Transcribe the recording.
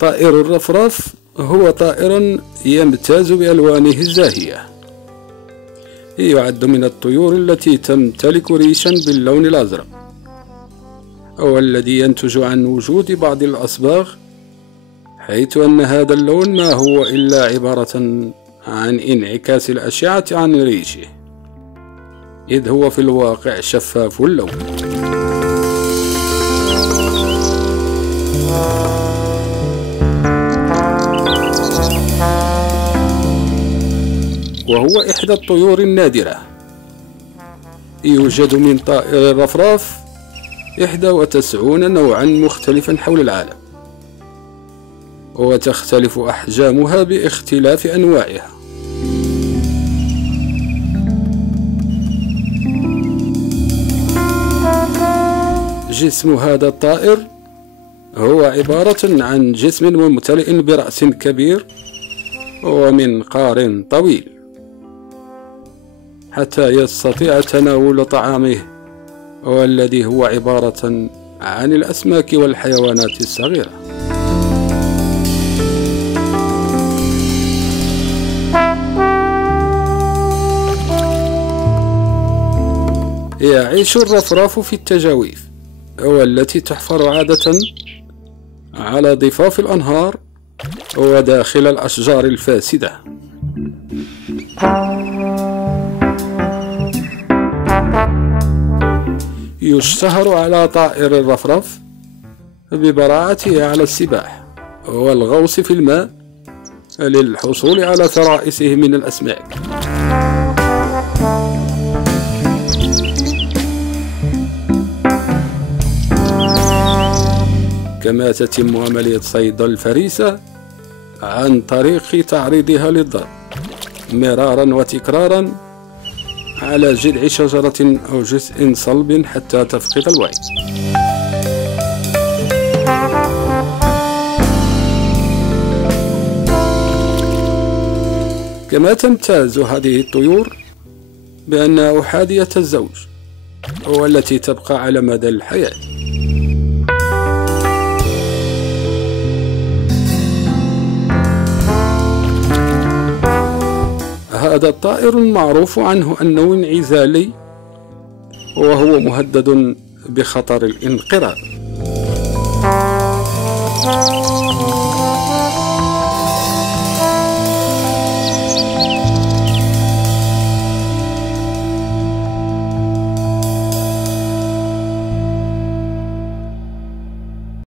طائر الرفراف هو طائر يمتاز بألوانه الزاهية. يعد من الطيور التي تمتلك ريشا باللون الأزرق، والذي ينتج عن وجود بعض الأصباغ، حيث أن هذا اللون ما هو إلا عبارة عن انعكاس الأشعة عن ريشه، إذ هو في الواقع شفاف اللون. وهو إحدى الطيور النادرة. يوجد من طائر الرفراف 91 نوعا مختلفا حول العالم، وتختلف أحجامها باختلاف أنواعها. جسم هذا الطائر هو عبارة عن جسم ممتلئ برأس كبير ومنقار طويل، حتى يستطيع تناول طعامه، والذي هو عبارة عن الأسماك والحيوانات الصغيرة. يعيش الرفراف في التجاويف، والتي تحفر عادة على ضفاف الأنهار وداخل الأشجار الفاسدة. يشتهر على طائر الرفرف ببراعته على السباحة والغوص في الماء للحصول على فرائسه من الأسماك. كما تتم عملية صيد الفريسة عن طريق تعريضها للضرب مرارا وتكرارا على جذع شجرة أو جزء صلب حتى تفقد الوعي. كما تمتاز هذه الطيور بأنها أحادية الزوج، والتي تبقى على مدى الحياة. هذا الطائر معروف عنه أنه انعزالي، وهو مهدد بخطر الانقراض.